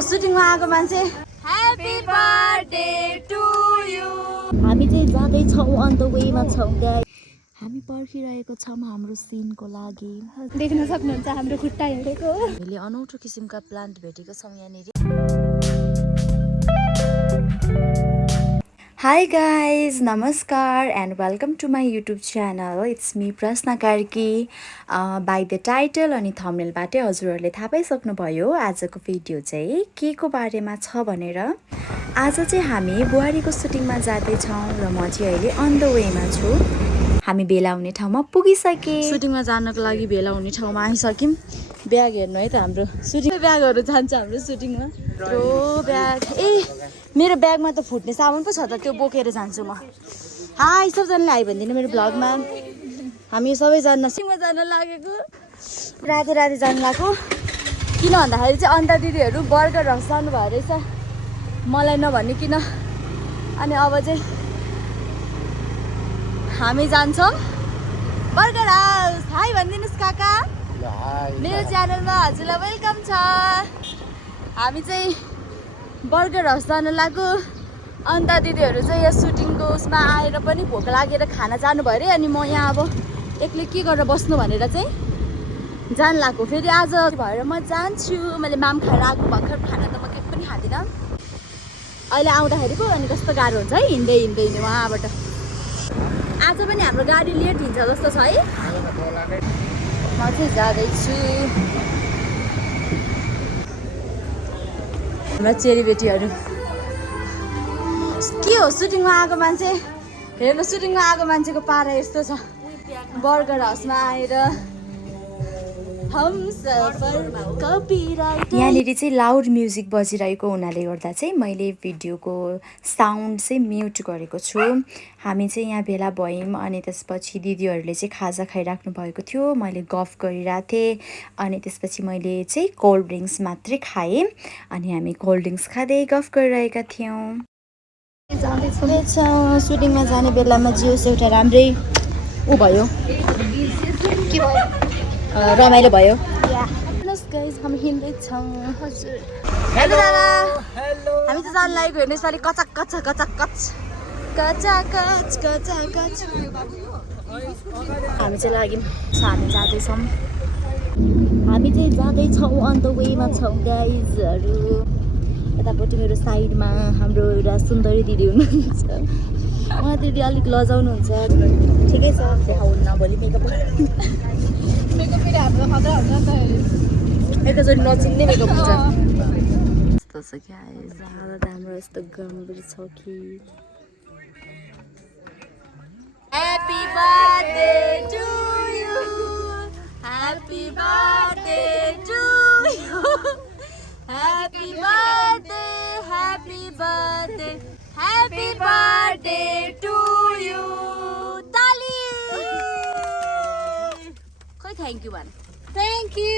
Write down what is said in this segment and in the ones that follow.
सुटिङमा आएको मान्छे happy birthday to you. हामी चाहिँ जाँदैछौँ अन द वेमा छौँ गाइस। हामी पर्खिरहेको छौँ हाम्रो सिनको लागि। देख्न सक्नुहुन्छ हाम्रो खुट्टा हिँडेको। हामीले अनौठो किसिमका प्लान्ट भेटेको छौँ यहाँनिर। Hi guys, Namaskar and welcome to my YouTube channel. It's me Prasna Karki. By the title अनि thumbnail बाटै हजुरहरूले थाहा पाइसक्नुभयो आजको भिडियो चाहिँ के को बारेमा छ भनेर। आज चाहिँ हामी बुहारीको सुटिङमा जाँदैछौँ र म चाहिँ अहिले अन द वेमा छु। हामी भेला हुने ठाउँमा पुगिसके। सुटिङमा जानको लागि भेला हुने ठाउँमा आइसक्यौँ। ब्याग हेर्नु है त हाम्रो सुटिङ ब्यागहरू जान्छ हाम्रो सुटिङमा। यत्रो ब्याग मेरो ब्यागमा त फुट्ने सामान पो छ त त्यो बोकेर जान्छु म। हाई सबजनाले हाई भनिदिनु मेरो भ्लगमा। हामी सबैजना सुटिङमा जान लागेको राति राति जानु लागेको किन भन्दाखेरि चाहिँ अन्त दिदीहरू बर्गर हाउस जानु भयो रहेछ मलाई नभनिकन। अनि अब चाहिँ हामी जान्छौँ बर्गर हाउस। हाई भनिदिनुहोस् काका। मेरो च्यानलमा हजुरलाई वेलकम छ। हामी चाहिँ बर्गर हाउस जान लाग्यो। अन्त दिदीहरू चाहिँ यहाँ सुटिङको उसमा आएर पनि भोक लागेर खाना जानुभयो अरे। अनि म यहाँ अब एक्लै के गरेर बस्नु भनेर चाहिँ जान लाग्यो। फेरि आज भएर म जान्छु। मैले माम खाएर आएको भर्खर खाना त म केही पनि खाँदिनँ। अहिले आउँदाखेरि पो अनि कस्तो गाह्रो हुन्छ है हिँड्दै हिँड्दै हिँड्दै उहाँबाट। आज पनि हाम्रो गाडी लेट हिँड्छ जस्तो छ है। म चाहिँ जाँदैछु। हाम्रो चेलीबेटीहरू के हो सुटिङमा आएको मान्छे हेर्नु। सुटिङमा आएको मान्छेको पारा यस्तो छ। बर्गर हाउसमा आएर यहाँनिर चाहिँ लाउड म्युजिक बजिरहेको हुनाले गर्दा चाहिँ मैले भिडियोको साउन्ड चाहिँ म्युट गरेको छु। हामी चाहिँ यहाँ भेला भयौँ अनि त्यसपछि दिदीहरूले चाहिँ खाजा खाइराख्नु भएको थियो। मैले गफ गरिरहेको थिएँ अनि त्यसपछि मैले चाहिँ कोल्ड ड्रिङ्क्स मात्रै खाएँ। अनि हामी कोल्ड ड्रिङ्क्स खाँदै गफ गरिरहेका थियौँ। सुटिङमा जाने बेलामा जियोस् एउटा राम्रै ऊ भयो के भयो रमाइलो भयो। हामी हिँड्दैछौँ। हजुर हेलो दादा। हामी त जान लागेको हेर्नु यसपालि कचाक कच कचाक कच कचाक कच कचाक कच। हामी चाहिँ लाग्यौँ। हामी जाँदैछौँ। हामी चाहिँ जाँदैछौँ अन द वेमा छौँ गाइजहरू। यतापट्टि मेरो साइडमा हाम्रो एउटा सुन्दरी दिदी हुनुहुन्छ। उहाँ दिदी अलिक लजाउनुहुन्छ। ठिकै छ देखाउन्न भोलि मेकअप मेकअप फेरि हाम्रो खतरा हुन्छ नि त। एकैचोटि नचिन्ने मेकअप हुन्छ। यस्तो छ क्या हालत हाम्रो यस्तो गम्भीर छ कि। Happy birthday to you. Happy birthday to you. Happy birthday happy birthday happy birthday to you. ताली खोइ थ्याङ्क यू भन। Thank you.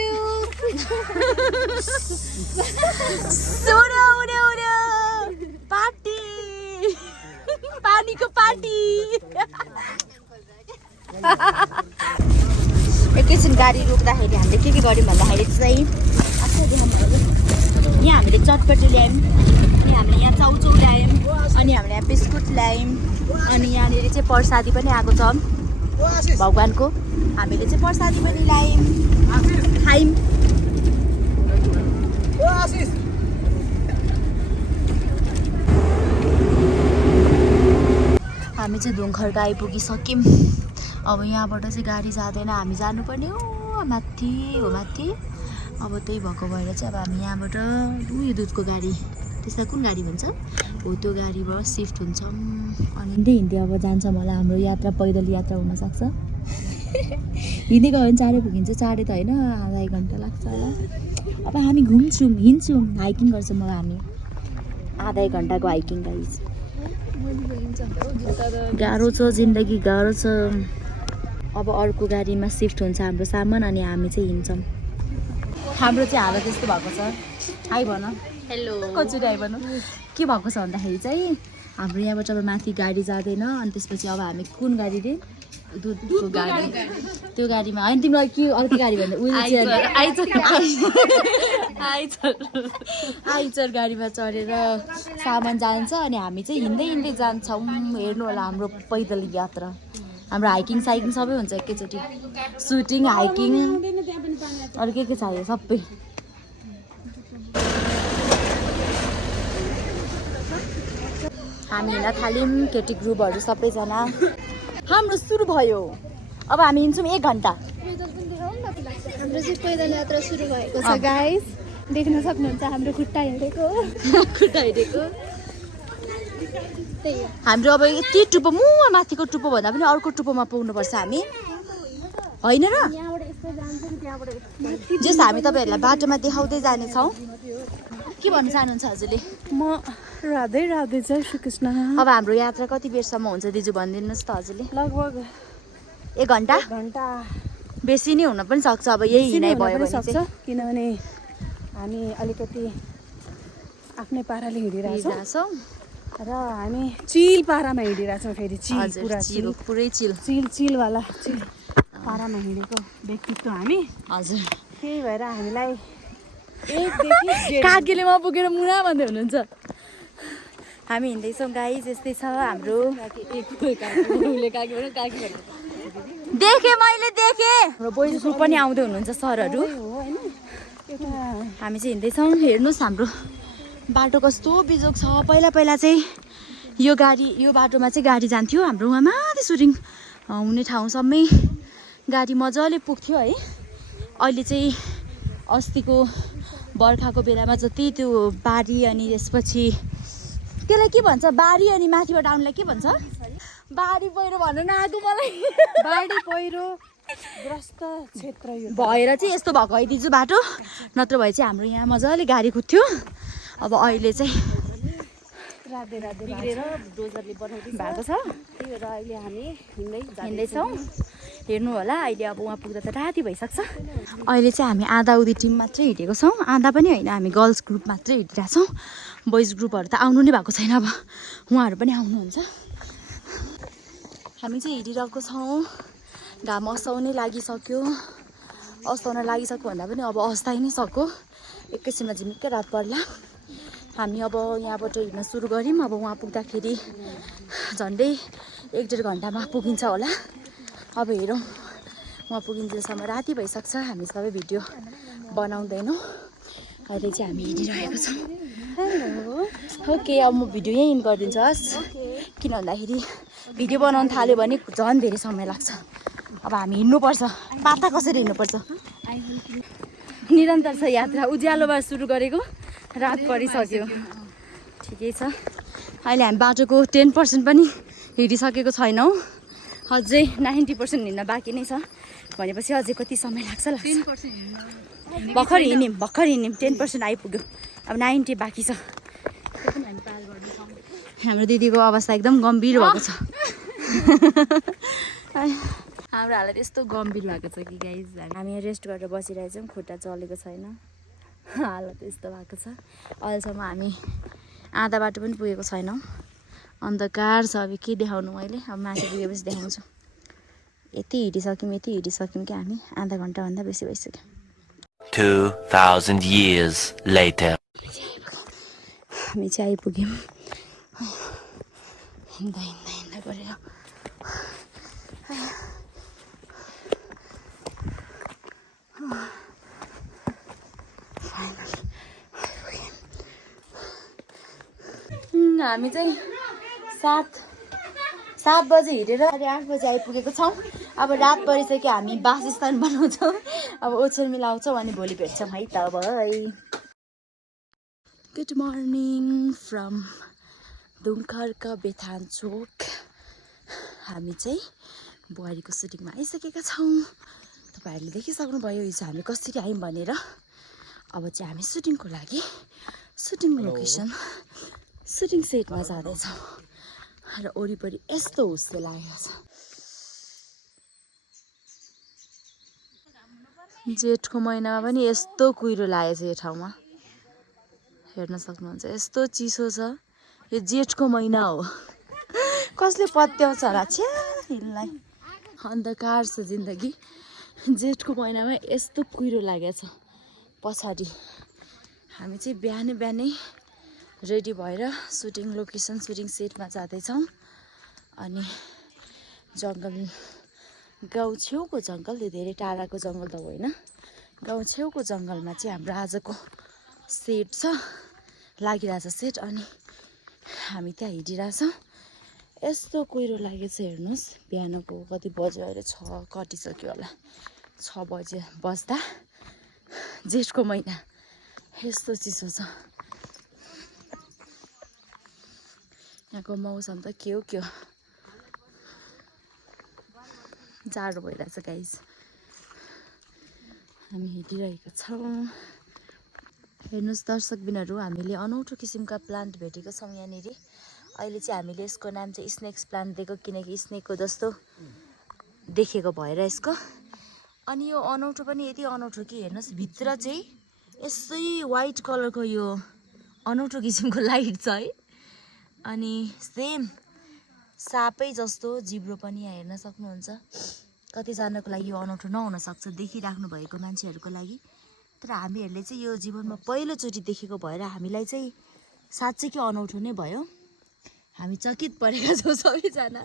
पार्टी पानीको पार्टी। एकैछिन गाडी रोक्दाखेरि हामीले के गर्यौँ भन्दाखेरि चाहिँ यहाँ हामीले चटपटी ल्यायौँ। अनि हामीले यहाँ चाउचाउ ल्यायौँ। अनि हामीले यहाँ बिस्कुट ल्यायौँ। अनि यहाँनिर चाहिँ प्रसादी पनि आएको छ भगवानको। हामीले चाहिँ प्रसादी पनि ल्यायौँ खायौँ। हामी चाहिँ धुङखर्क आइपुगिसक्यौँ। अब यहाँबाट चाहिँ गाडी जाँदैन। हामी जानुपर्ने हो माथि हो माथि। अब त्यही भएको भएर चाहिँ अब हामी यहाँबाट उयो दुधको गाडी त्यसलाई कुन गाडी भन्छ हो त्यो गाडीबाट सिफ्ट हुन्छौँ। अनि हिँड्दै हिँड्दै अब जान्छौँ होला। हाम्रो यात्रा पैदल यात्रा हुनसक्छ। हिँड्दै गयो भने चाँडै पुगिन्छ। चाँडै त होइन आधा एक घन्टा लाग्छ होला। अब हामी घुम्छौँ हिँड्छौँ हाइकिङ गर्छौँ। अब हामी आधा एक घन्टाको हाइकिङ गाइज। गाह्रो छ जिन्दगी गाह्रो छ। अब अर्को गाडीमा सिफ्ट हुन्छ हाम्रो सामान अनि हामी चाहिँ हिँड्छौँ। हाम्रो चाहिँ हालत यस्तो भएको छ। हाई भन। हेलो कचुरी हाई भन। के भएको छ भन्दाखेरि चाहिँ हाम्रो यहाँबाट अब माथि गाडी जाँदैन। अनि त्यसपछि अब हामी कुन गाडी दे दुधको गाडी त्यो गाडीमा होइन तिमीलाई के अर्को गाडी भन्दा आइचर गाडीमा चढेर सामान जान्छ अनि हामी चाहिँ हिँड्दै हिँड्दै जान्छौँ। हेर्नु होला हाम्रो पैदल यात्रा, हाम्रो हाइकिङ साइकिङ सबै हुन्छ एकैचोटि, सुटिङ हाइकिङ अरू के चाहियो सबै। हामी हिँड्न थाल्यौँ केटी ग्रुपहरू सबैजना। हाम्रो सुरु भयो, अब हामी हिँड्छौँ 1 घन्टा। हाम्रो चाहिँ पैदल यात्रा सुरु भएको छ गाइस, देख्न सक्नुहुन्छ हाम्रो खुट्टा हिँडेको। हाम्रो अब यति टुप्पो माथिको टुप्पो भन्दा पनि अर्को टुप्पोमा पुग्नुपर्छ हामी, होइन र? जस हामी तपाईँहरूलाई बाटोमा देखाउँदै जानेछौँ। के भन्न चाहनुहुन्छ हजुरले? म राधे राधे जय श्री कृष्ण। अब हाम्रो यात्रा कति बेरसम्म हुन्छ दिजु भनिदिनुहोस् त हजुरले? लगभग 1 घन्टा बेसी नै हुन पनि सक्छ। अब यही हिँडाइ भयो भने चाहिँ, किनभने हामी अलिकति आफ्नै पाराले हिँडिरहेछौँ र हामी चिल पारामा हिँडिरहेछौँ। फेरि पुरै चिलवाला पारामा हिँडेको व्यक्तित्व हामी। हजुर, त्यही भएर हामीलाई काकीले पुगेर मुना भन्दै हुनुहुन्छ। हामी हिँड्दैछौँ गाइस, यस्तै छ हाम्रो। देखेँ मैले, हाम्रो बोइज ग्रुप पनि आउँदै हुनुहुन्छ सरहरू। हामी चाहिँ हिँड्दैछौँ। हेर्नुहोस् हाम्रो बाटो कस्तो बिजोग छ। पहिला चाहिँ यो बाटोमा चाहिँ गाडी जान्थ्यो। हाम्रो वहाँ माथि सुटिङ हुने ठाउँसम्मै गाडी मजाले पुग्थ्यो है। अहिले चाहिँ अस्तिको बर्खाको बेलामा जति त्यो बारी अनि त्यसपछि त्यसलाई के भन्छ, बारी अनि माथिबाट आउनुलाई के भन्छ? बारी पहिरो भन्न नआएको मलाई। बाढी पहिरो ग्रस्त क्षेत्र भएर चाहिँ यस्तो भएको है दिजु बाटो, नत्र भए चाहिँ हाम्रो यहाँ मजाले गाडी कुद्थ्यो। अब अहिले चाहिँ बिग्रेर डोजरले बनाउँदै भएको छ। त्यही भएर अहिले हामी हिँड्दैछौँ। हेर्नु होला, अहिले अब उहाँ पुग्दा त राति भइसक्छ। अहिले चाहिँ हामी आधा उधी टिम मात्रै हिँडेको छौँ, आधा पनि होइन, हामी गर्ल्स ग्रुप मात्रै हिँडिरहेछौँ। बोइज ग्रुपहरू त आउनु नै भएको छैन। अब उहाँहरू पनि आउनुहुन्छ। हामी चाहिँ हिँडिरहेको छौँ। घाम अस्ताउनै लागिसक्यो भन्दा पनि अब अस्ताइ नै सक्यो। एकैछिनमा झिमिक्कै रात पर्ला। हामी अब यहाँबाट हिँड्न सुरु गऱ्यौँ। अब उहाँ पुग्दाखेरि झन्डै 1-1.5 घन्टामा पुगिन्छ होला। अब हेरौँ, उहाँ पुगिन्जेलसम्म राति भइसक्छ। हामी सबै भिडियो बनाउँदैनौँ। अहिले चाहिँ हामी हिँडिरहेको छौँ। ओके, अब म भिडियो यहीँ इन गरिदिन्छु हस्। किन भन्दाखेरि भिडियो बनाउनु थाल्यो भने झन् धेरै समय लाग्छ। अब हामी हिँड्नुपर्छ, पाता कसरी हिँड्नुपर्छ। निरन्तर छ यात्रा, उज्यालोबाट सुरु गरेको, रात परिसक्यो। ठिकै छ। अहिले हामी बाटोको 10% पनि हिँडिसकेको छैनौँ। अझै 90% हिँड्न बाँकी नै छ। भनेपछि अझै कति समय लाग्छ। भर्खर हिँड्यौँ 10% आइपुग्यो। अब 90 बाँकी छ। हाम्रो दिदीको अवस्था एकदम गम्भीर भएको छ। हाम्रो हालत यस्तो गम्भीर भएको छ कि गाइज, हामी रेस्ट गरेर बसिरहेछौँ। खुट्टा चलेको छैन, हालत यस्तो भएको छ। अहिलेसम्म हामी आधा बाटो पनि पुगेको छैनौँ। अन्धकार छ। अब के देखाउनु मैले, अब माथि पुगेपछि देखाउँछु। यति हिँडिसक्यौँ कि हामी आधा घन्टाभन्दा बेसी भइसक्यो। 2000 years later. हामी चाहिँ आइपुग्यौँ। हिँड्दा गरेर हामी चाहिँ 7 बजे हिँडेर 8 बजे आइपुगेको छौँ। अब रात परिसक्यो। हामी वासस्थान बनाउँछौँ, अब ओछ्यान मिलाउँछौँ अनि भोलि भेट्छौँ है त। By. Good morning from दुङखर्क Bethan चोक। हामी चाहिँ बुहारीको सुटिङमा आइसकेका छौँ। तपाईँहरूले देखिसक्नुभयो हिजो हामी कसरी आयौँ भनेर। अब चाहिँ हामी सुटिङको लागि सुटिङ लोकेसन सुटिङ सेटमा जाँदैछौँ र वरिपरि यस्तो हुस्से लागेको छ। जेठको महिनामा पनि यस्तो कुहिरो लागेको छ यो ठाउँमा, हेर्न सक्नुहुन्छ। यस्तो चिसो छ। यो जेठको महिना हो। कसले पत्याउँछ होला छ्या हिललाई। अन्धकार छ जिन्दगी जेठको महिनामा यस्तो कुहिरो लागेछ पछाडि हामी चाहिँ बिहानै बिहानै रेडी भएर सुटिङ लोकेसन सुटिङ सेटमा जाँदैछौँ अनि जङ्गल गाउँ छेउको जङ्गल त्यो धेरै टाढाको जङ्गल त होइन गाउँ छेउको जङ्गलमा चाहिँ हाम्रो आजको सेट छ लागिरहेछ सेट अनि हामी त्यहाँ हिँडिरहेछौँ यस्तो कुहिरो लागेछ हेर्नुहोस् बिहानको कति बज्यो अहिले 6 कटिसक्यो होला 6 बजे बस्दा जेठको महिना यस्तो चिसो छ यहाँको मौसम त के हो जाडो भइरहेछ गाइस हामी हिँडिरहेका छौँ हेर्नुहोस् दर्शकबिनहरू हामीले अनौठो किसिमका प्लान्ट भेटेको छौँ यहाँनिर अहिले चाहिँ हामीले यसको नाम चाहिँ स्नेक्स प्लान्ट दिएको किनकि स्नेकको जस्तो देखेको भएर यसको अनि यो अनौठो पनि यति अनौठो कि हेर्नुहोस् भित्र चाहिँ यसै वाइट कलरको यो अनौठो किसिमको लाइट छ है अनि सेम सापै जस्तो जिब्रो पनि यहाँ हेर्न सक्नुहुन्छ कतिजनाको लागि यो अनौठो नहुनसक्छ देखिराख्नु भएको मान्छेहरूको लागि तर हामीहरूले चाहिँ यो जीवनमा पहिलोचोटि देखेको भएर हामीलाई चाहिँ साँच्चै के अनौठो नै भयो हामी चकित परेका छौँ सबैजना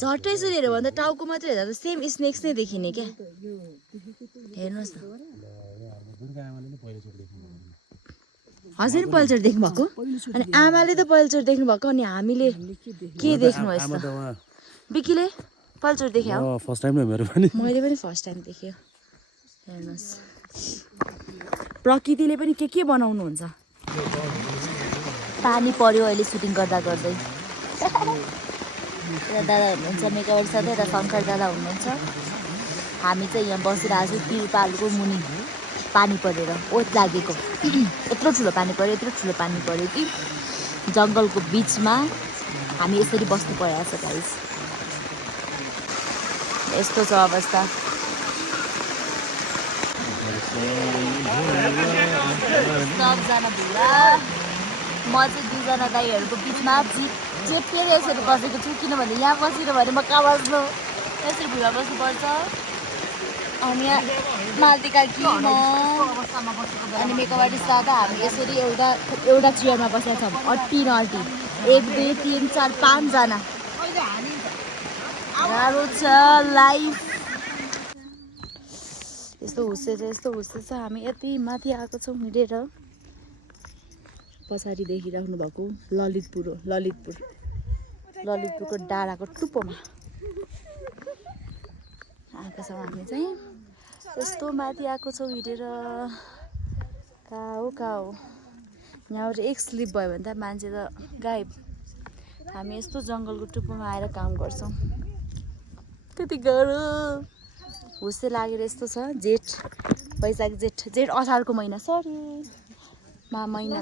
झट्टै सुनेर भन्दा टाउको मात्रै हेर्दा त सेम स्नेक्स नै देखिने क्या हेर्नुहोस् न हजुर पहिलोचोटि देख्नुभएको अनि आमाले त पहिलोचोटि देख्नुभएको अनि हामीले के देख्नु यस्तो बिकीले पहिलोचोटि देख्यो फर्स्ट टाइम नै मेरो पनि मैले पनि फर्स्ट टाइम देखेँ हेर्नुहोस् प्रकृतिले पनि के बनाउनुहुन्छ पानी पर्यो अहिले सुटिङ गर्दा गर्दै दादा हुनुहुन्छ मेकावारी साथै यता शङ्कर दादा हुनुहुन्छ हामी चाहिँ यहाँ बसिरहेको छौँ तिरपालको मुनि पानी परेर ओत लागेको यत्रो ठुलो पानी पऱ्यो कि जङ्गलको बिचमा हामी यसरी बस्नु परेको छ गाइस यस्तो छ अवस्था सबजना भुला म चाहिँ दुईजना दाइहरूको बिचमा चेपेर यसरी बसेको छु किनभने यहाँ बसेर भने म कहाँ बस्नु यसरी भुला बस्नुपर्छ अनि यहाँ मालती काकी म अनि मेकावारी सादा हामी यसरी एउटा चेयरमा बसेका छौँ अट्टी नअट्टी 1 2 3 4 5 जना गाह्रो छ लाइफ यस्तो हुस्से छ हामी यति माथि आएको छौँ हिँडेर पछाडि देखिराख्नु भएको ललितपुरको डाँडाको टुप्पोमा आएको छौँ हामी चाहिँ यस्तो माथि आएको छौँ हिँडेर कहाँ हो यहाँबाट एक स्लिप भयो भने त मान्छे त गायब हामी यस्तो जङ्गलको टुप्पोमा आएर काम गर्छौँ कति गाह्रो हुस्से लागेर यस्तो छ जेठ वैशाख जेठ असारको महिना सरी महिना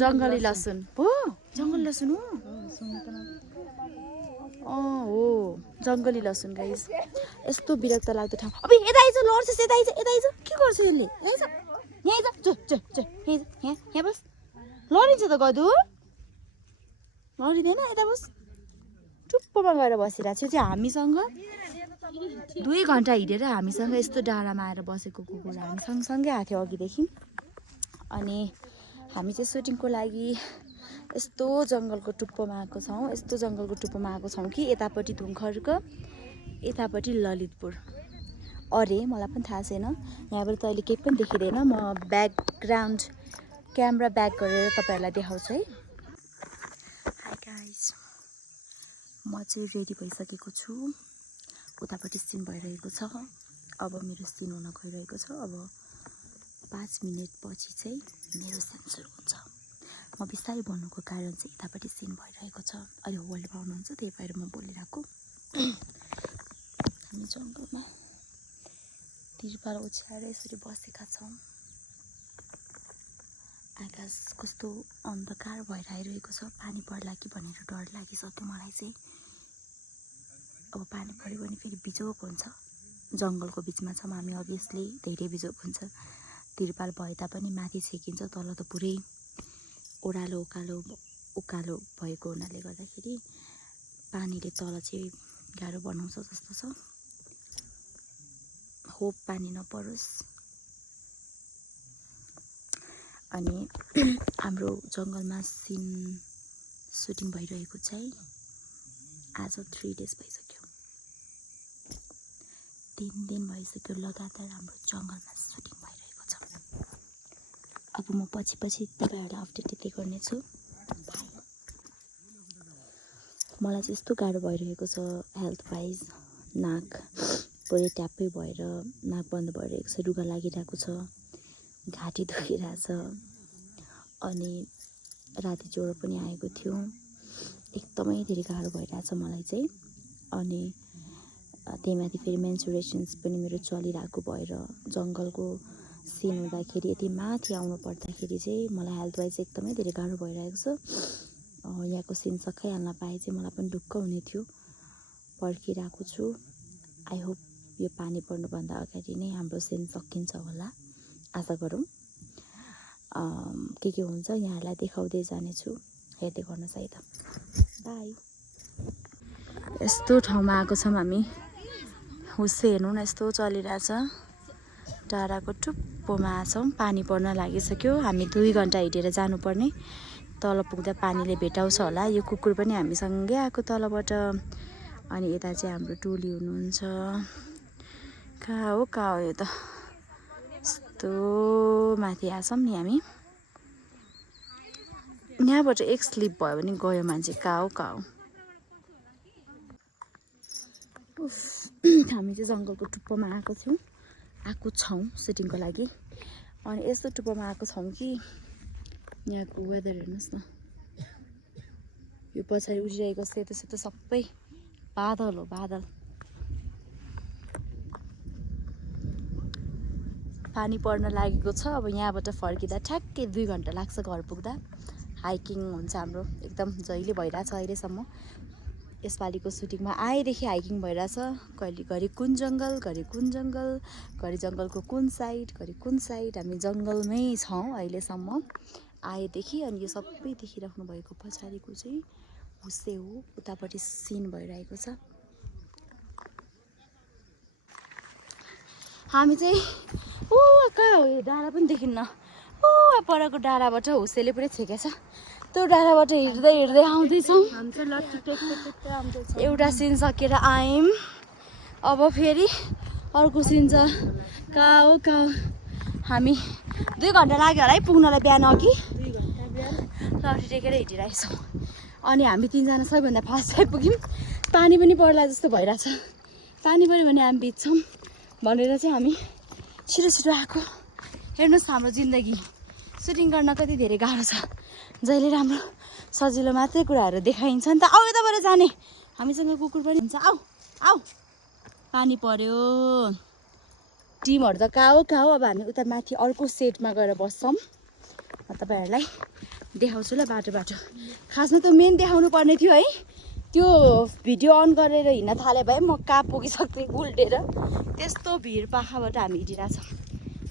जङ्गली लसुन हो जङ्गली लसुन हो जङ्गली लसुन गाइस यस्तो विरक्त लाग्दो ठाउँ अब यता आइज लड्छस् यता आइज के गर्छ यसले यहाँ बस लडिन्छ त गदु लडिँदैन यता बस टुप्पोमा गएर बसिरहेको छु चाहिँ हामीसँग 2 घन्टा हिँडेर हामीसँग यस्तो डाँडामा आएर बसेको कुकुर हामी सँगसँगै आएको थियो अघिदेखि अनि हामी चाहिँ सुटिङको लागि यस्तो जङ्गलको टुप्पोमा आएको छौँ कि यतापट्टि धुङखर्क यतापट्टि ललितपुर अरे मलाई पनि थाहा छैन यहाँबाट त अहिले केही पनि देखिँदैन म ब्याकग्राउन्ड क्यामेरा ब्याक गरेर तपाईँहरूलाई देखाउँछु है हाई गाइस म चाहिँ रेडी भइसकेको छु उतापट्टि सिन भइरहेको छ अब मेरो सिन हुन गइरहेको छ अब 5 मिनट पछि चाहिँ मेरो सिन सुरु हुन्छ म बिस्तारै भन्नुको कारण चाहिँ यतापट्टि सिन भइरहेको छ अहिले होल्ड पाउनुहुन्छ त्यही भएर म बोलिरहेको हामी जङ्गलमा तिरपाल ओछ्याएर यसरी बसेका छौँ आकाश कस्तो अन्धकार भएर आइरहेको छ पानी पर्ला कि भनेर डर लागिसक्यो मलाई चाहिँ अब पानी पऱ्यो भने फेरि बिजोक हुन्छ जङ्गलको बिचमा छौँ हामी अभियसली धेरै बिजोक हुन्छ तिरपाल भए तापनि माथि छेकिन्छ तल त पुरै ओह्रालो उकालो भएको हुनाले गर्दाखेरि पानीले तल चाहिँ गाह्रो बनाउँछ जस्तो छ। होप पानी नपरोस्। अनि हाम्रो जङ्गलमा सिन सुटिङ भइरहेको चाहिँ आज 3 डेज भइसक्यो। 3 दिन भइसक्यो लगातार हाम्रो जङ्गलमा सुटिङ भइरहेको छ। अब म पछि तपाईँहरूलाई अपडेट दिँदै गर्नेछु। मलाई चाहिँ यस्तो गाह्रो भइरहेको छ हेल्थ वाइज। नाक पुरै ट्याप्पै भएर नाक बन्द भइरहेको छ, रुगा लागिरहेको छ, घाँटी दुखिरहेछ अनि राति ज्वरो पनि आएको थियो। एकदमै धेरै गाह्रो भइरहेछ मलाई चाहिँ। अनि त्यही माथि फेरि मेन्सुरेसन्स पनि मेरो चलिरहेको भएर जङ्गलको सिन हुँदाखेरि यति माथि आउनु पर्दाखेरि चाहिँ मलाई हेल्थ वाइज एकदमै धेरै गाह्रो भइरहेको छ। यहाँको सिन सखाइहाल्न पाए चाहिँ मलाई पनि ढुक्क हुने थियो। पर्खिरहेको छु। आई होप यो पानी पर्नुभन्दा अगाडि नै हाम्रो सिन सकिन्छ होला, आशा गरौँ। के हुन्छ यहाँहरूलाई देखाउँदै जानेछु, हेर्दै गर्नुहोस् है त। बाई। यस्तो ठाउँमा आएको छौँ हामी। हुस्से हेर्नु न, यस्तो चलिरहेछ। डाँडाको टुप्पोमा आछौँ। पानी पर्न लागिसक्यो। हामी 2 घन्टा हिँडेर जानुपर्ने। तल पुग्दा पानीले भेटाउँछ होला। यो कुकुर पनि हामीसँगै आएको तलबाट। अनि यता चाहिँ हाम्रो टोली हुनुहुन्छ। कहाँ हो यो त? यस्तो माथि आछौँ नि हामी। यहाँबाट एक स्लिप भयो भने गयो मान्छे। कहाँ हो हामी चाहिँ जङ्गलको टुप्पोमा आएको छौँ सुटिङको लागि। अनि यस्तो टुप्पोमा आएको छौँ कि यहाँको वेदर हेर्नुहोस् न। यो पछाडि उठिरहेको सेतो सेतो सबै बादल हो, बादल। पानी पर्न लागेको छ। अब यहाँबाट फर्किँदा ठ्याक्कै 2 घन्टा लाग्छ घर पुग्दा। हाइकिङ हुन्छ हाम्रो, एकदम जहिले भइरहेछ अहिलेसम्म। यसपालिको सुटिङमा आएदेखि हाइकिङ भइरहेछ। कहिले घरि कुन जङ्गल, घरि कुन जङ्गल, घरि जङ्गलको कुन साइड, घरि कुन साइड। हामी जङ्गलमै छौँ अहिलेसम्म आएदेखि। अनि यो सबै देखिराख्नु भएको पछाडिको चाहिँ हुस्से हो। उतापट्टि सिन भइरहेको छ। हामी चाहिँ कहाँ हो? यो डाँडा पनि देखिन्न। परको डाँडाबाट हुस्सेले पुरै छेकेछ। त्यो डाँडाबाट हिँड्दै हिँड्दै आउँदैछौँ। एउटा सिन सकेर आयौँ। अब फेरि अर्को सिन छ। कहाँ हो? हामी 2 घन्टा लाग्यो होला है पुग्नलाई। बिहान अघि लट्ठी टेकेर हिँडिरहेछौँ। अनि हामी 3 जना सबैभन्दा फास्ट आइपुग्यौँ। पानी पनि पर्ला जस्तो भइरहेछ। पानी पऱ्यो भने हामी भिज्छौँ भनेर चाहिँ हामी छिटो आएको। हेर्नुहोस् हाम्रो जिन्दगी सुटिङ गर्न कति धेरै गाह्रो छ। जहिले राम्रो सजिलो मात्रै कुराहरू देखाइन्छ नि त। आऊ यताबाट जाने। हामीसँग कुकुर पनि हुन्छ। आऊ। पानी पर्यो। टिमहरू त कहाँ हो? अब हामी उता माथि अर्को सेटमा गएर बस्छौँ। तपाईँहरूलाई देखाउँछु ल बाटो। खासमा त मेन देखाउनु पर्ने थियो है। त्यो भिडियो अन गरेर हिँड्न थाले भए म कहाँ पुगिसक्थेँ गुल्टेर। त्यस्तो भिड पाखाबाट हामी हिँडिरहेछौँ।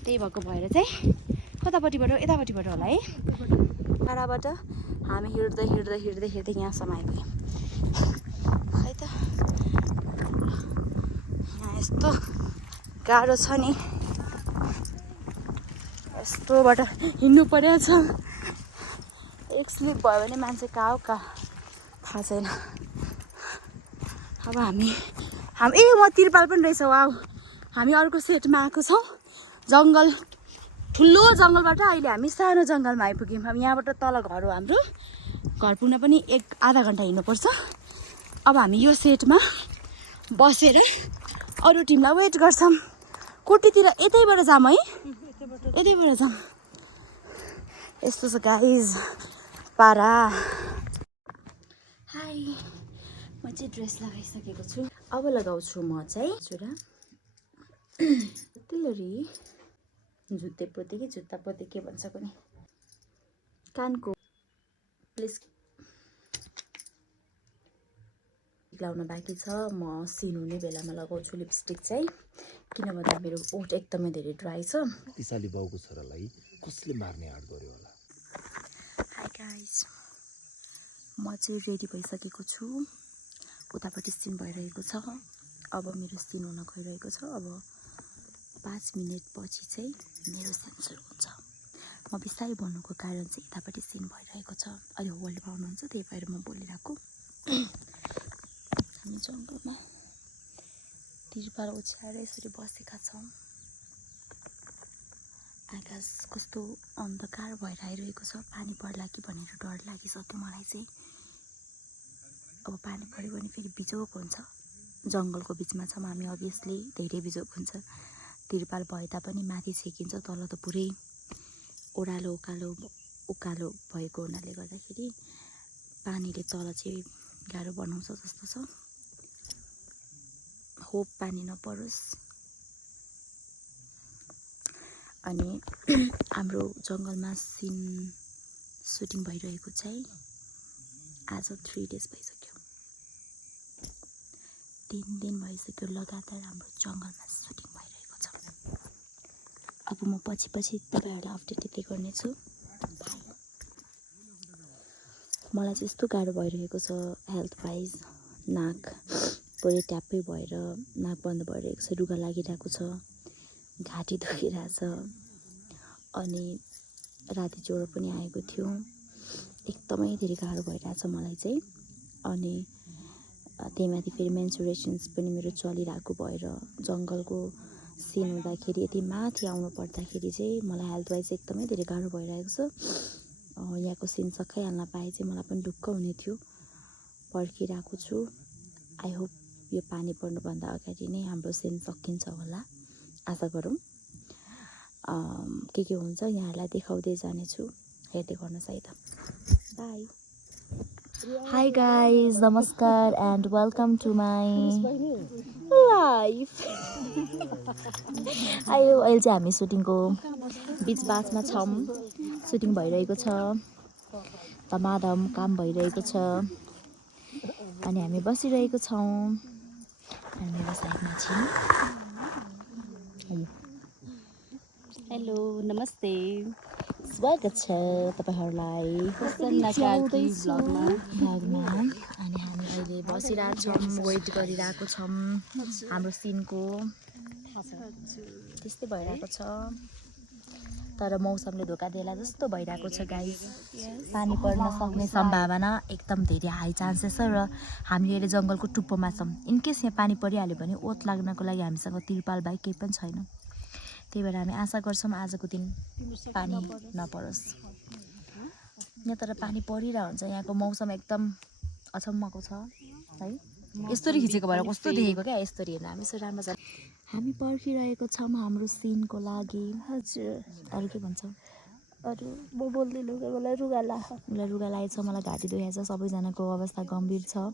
त्यही भएको भएर चाहिँ कतापट्टिबाट? यतापट्टिबाट होला है। टाढाबाट हामी हिँड्दै यहाँसम्म आइपुग्यौँ है त। यहाँ यस्तो गाह्रो छ नि। यस्तोबाट हिँड्नु परेको छ। एक स्लिप भयो भने मान्छे कहाँ हो थाहा छैन। अब हामी म तिरपाल पनि रहेछ। वाउ, हामी अर्को सेटमा आएको छौँ। जङ्गल, ठुलो जङ्गलबाट अहिले हामी सानो जङ्गलमा आइपुग्यौँ। अब यहाँबाट तल घर हो हाम्रो। घर पुग्न पनि 1-आधा घन्टा हिँड्नुपर्छ। अब हामी यो सेटमा बसेर अरू टिमलाई वेट गर्छौँ। कोटीतिर यतैबाट जाऊँ है। यतैबाट जाऊँ। यस्तो छ गाइज पारा। हाई, म चाहिँ ड्रेस लगाइसकेको छु। अब लगाउँछु म चाहिँ तिलरी जुत्ते पोते कि जुत्ता पोते के भन्छ कुनै। कानको प्लिज लाउन बाँकी छ। म सिन हुने बेलामा लगाउँछु लिपस्टिक चाहिँ। किन भन्दा मेरो ओठ एकदमै धेरै ड्राई छ। तिसाली बाउको छोरालाई कसले मार्ने आँट गर्यो होला? हाई गाइज, म चाहिँ रेडी भइसकेको छु। उतापट्टि सिन भइरहेको छ। अब मेरो सिन हुन गइरहेको छ। अब 5 मिनट पछि चाहिँ मेरो सिन सुरु हुन्छ। म बिस्तारै बोल्नुको कारण चाहिँ यतापट्टि सिन भइरहेको छ। अहिले होल्ड पाउनुहुन्छ, त्यही भएर म बोलिरहेको। हामी जङ्गलमा तिरपाल ओछ्याएर यसरी बसेका छौँ। आकाश कस्तो अन्धकार भएर आइरहेको छ। पानी पर्ला कि भनेर डर लागिसक्यो मलाई चाहिँ। अब पानी पऱ्यो भने फेरि बिजोग हुन्छ। जङ्गलको बिचमा छौँ हामी, अभियसली धेरै बिजोग हुन्छ। तिरपाल भए तापनि माथि छेकिन्छ, तल त पुरै ओह्रालो उकालो भएको हुनाले गर्दाखेरि पानीले तल चाहिँ गाह्रो बनाउँछ जस्तो छ। होप पानी नपरोस्। अनि हाम्रो जङ्गलमा सिन सुटिङ भइरहेको चाहिँ आज 3 डेज भइसक्यो। 3 दिन भइसक्यो लगातार हाम्रो जङ्गलमा सुटिङ भइरहेको छ। अब म पछि तपाईँहरूलाई अपडेट दिँदै गर्नेछु। मलाई चाहिँ यस्तो गाह्रो भइरहेको छ हेल्थ वाइज। नाक पुरै ट्याप्पै भएर नाक बन्द भइरहेको छ, रुगा लागिरहेको छ, घाँटी दुखिरहेछ, अनि राति ज्वरो पनि आएको थियो। एकदमै धेरै गाह्रो भइरहेछ मलाई चाहिँ। अनि त्यही माथि फेरि मेन्सुरेसन्स पनि मेरो चलिरहेको भएर जङ्गलको सिन हुँदाखेरि यति माथि आउनु पर्दाखेरि चाहिँ मलाई हेल्थ वाइज एकदमै धेरै गाह्रो भइरहेको छ। यहाँको सिन सकाइहाल्न पाए चाहिँ मलाई पनि ढुक्क हुने थियो। पर्खिरहेको छु। आई होप यो पानी पर्नुभन्दा अगाडि नै हाम्रो सिन सकिन्छ होला, आशा गरौँ। के हुन्छ यहाँहरूलाई देखाउँदै जानेछु, हेर्दै गर्नुहोस् है त। बाई। हाई गाइज, नमस्कार and welcome to my life. अहिले चाहिँ हामी सुटिङको बिचबाचमा छौँ। सुटिङ भइरहेको छ, धमाधम काम भइरहेको छ, अनि हामी बसिरहेको छौँ। अनि मेरो साइडमा चाहिँ हेलो, नमस्ते, स्वागत छ तपाईँहरूलाई भ्लगमा। अनि हामी अहिले बसिरहेको छौँ, वेट गरिरहेको छौँ हाम्रो सिनको। त्यस्तै भइरहेको छ, तर मौसमले धोका देला जस्तो भइरहेको छ गाइस। पानी पर्न सक्ने सम्भावना एकदम धेरै हाई चान्सेस छ। र हामी अहिले जङ्गलको टुप्पोमा छौँ। इनकेस यहाँ पानी परिहाल्यो भने ओत लाग्नको लागि हामीसँग तिरपाल बाहेक केही पनि छैन। त्यही भएर हामी आशा गर्छौँ आजको दिन पानी नपरोस्। यहाँ तर पानी परिरहेको हुन्छ। यहाँको मौसम एकदम अचम्मको छ है। यस्तरी खिचेको भएर कस्तो देखेको क्या, यस्तरी हेर्नु हामी यसो राम्रो छ। हामी पर्खिरहेको छौँ हाम्रो सिनको लागि। हजुर। अरू के भन्छ? अरू म बोल्दिनँ, मलाई रुगा लाग्छ। उसलाई रुगा लागेको छ, मलाई घाँटी दुखेको छ, सबैजनाको अवस्था गम्भीर छ।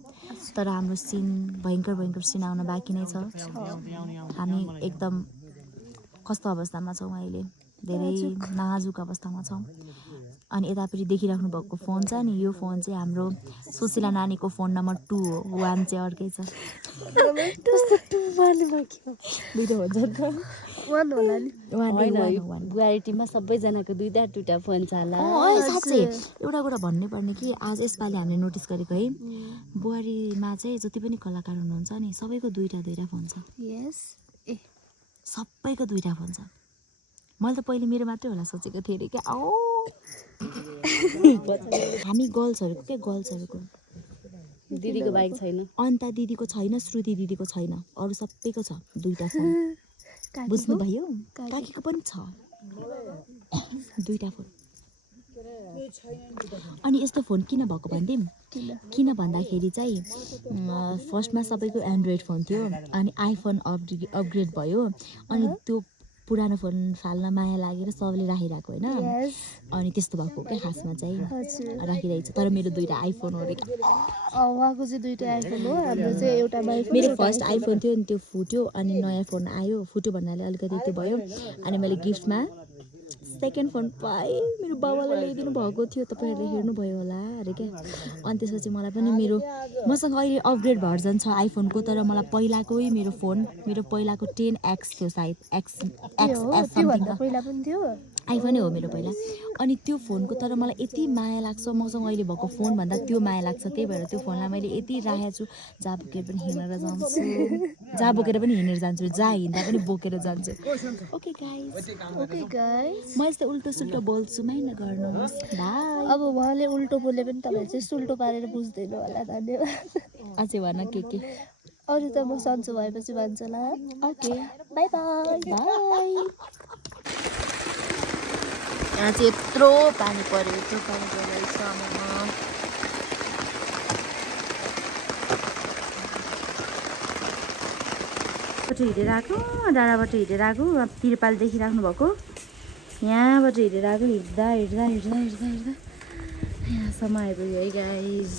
तर हाम्रो सिन भयङ्कर सिन आउन बाँकी नै छ। हामी एकदम कस्तो अवस्थामा छौँ अहिले, धेरै नाजुक अवस्थामा छौँ। अनि यतापट्टि देखिराख्नु भएको फोन छ नि, यो फोन चाहिँ हाम्रो सुशीला नानीको फोन नम्बर 2 हो। 1 चाहिँ अर्कै छ। दुईवटा भन्छ नि त, 1 होला नि। बुहारी टिममा सबैजनाको दुईवटा फोन छ होला। साँच्चै एउटा कुरा भन्नुपर्ने कि आज यसपालि हामीले नोटिस गरेको है, बुहारीमा चाहिँ जति पनि कलाकार हुनुहुन्छ नि सबैको दुईवटा फोन छ। यस, सबैको दुईवटा फोन छ। मैले त पहिले मेरो मात्रै होला सोचेको थिएँ अरे क्या। हामी गर्ल्सहरूको दिदीको बाइक छैन, अन्ता दिदीको छैन, श्रुति दिदीको छैन, अरू सबैको छ दुईवटा फोन। बुझ्नुभयो? काकीको पनि छ दुईवटा फोन। अनि यस्तो फोन किन भएको भनिदिउँ? किन भन्दाखेरि चाहिँ फर्स्टमा सबैको एन्ड्रोइड फोन थियो, अनि आइफोन अपग्रेड भयो, अनि त्यो पुरानो फोन फाल्न माया लागेर सबले राखिरहेको होइन। अनि त्यस्तो भएको क्या खासमा चाहिँ राखिरहेको छ। तर मेरो दुईवटा आइफोन हो अरे। उहाँको चाहिँ दुईवटा आइफोन हो, हाम्रो चाहिँ एउटा मेरो फर्स्ट आइफोन थियो नि, त्यो फुट्यो, अनि नयाँ फोन आयो। फुट्यो भन्नाले अलिकति त्यो भयो, अनि मैले गिफ्टमा सेकेन्ड फोन पाएँ। मेरो बाबाले ल्याइदिनु भएको थियो, तपाईँहरूले हेर्नुभयो होला अरे क्या। अनि त्यसपछि मलाई पनि मसँग अहिले अपग्रेड भर्जन छ आइफोनको, तर मलाई पहिलाकै मेरो फोन, मेरो पहिलाको 10X थियो सायद, एक्स समथिङ। पहिला पनि थियो। आइफोनै हो मेरो पहिला। अनि त्यो फोनको तर मलाई यति माया लाग्छ, मसँग अहिले भएको फोनभन्दा त्यो माया लाग्छ। त्यही भएर त्यो फोनलाई मैले यति राखेको छु, जहाँ बोकेर पनि हिँडेर जान्छु, जहाँ बोकेर पनि हिँडेर जान्छु, जहाँ हिँड्दा पनि बोकेर जान्छु। ओके गाइस, म यस्तो उल्टो सुल्टो बोल्छु, माइन्ड नगर्नुहोस्। बाई। अब उहाँले उल्टो बोले पनि तपाईँले चाहिँ सुल्टो पारेर बुझ्दैन होला। धन्यवाद। अझै भन के अरू त म सन्चो भएपछि भन्छु ल। Okay by by. बाई। यहाँ चाहिँ यत्रो पानी पऱ्यो, यत्रो पानी परिरहेछ आमामा। हिँडेर आएको, डाँडाबाट हिँडेर आएको, तिरपाल देखिराख्नु भएको, यहाँबाट हिँडेर आएको, हिँड्दा यहाँसम्म आइपुग्यो है गाइज।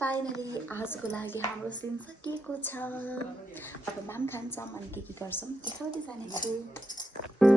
फाइनली आजको लागि हाम्रो सिन सकिएको छ। अब माम खान्छौँ अनि के गर्छौँ देखाउँदै जानेछु।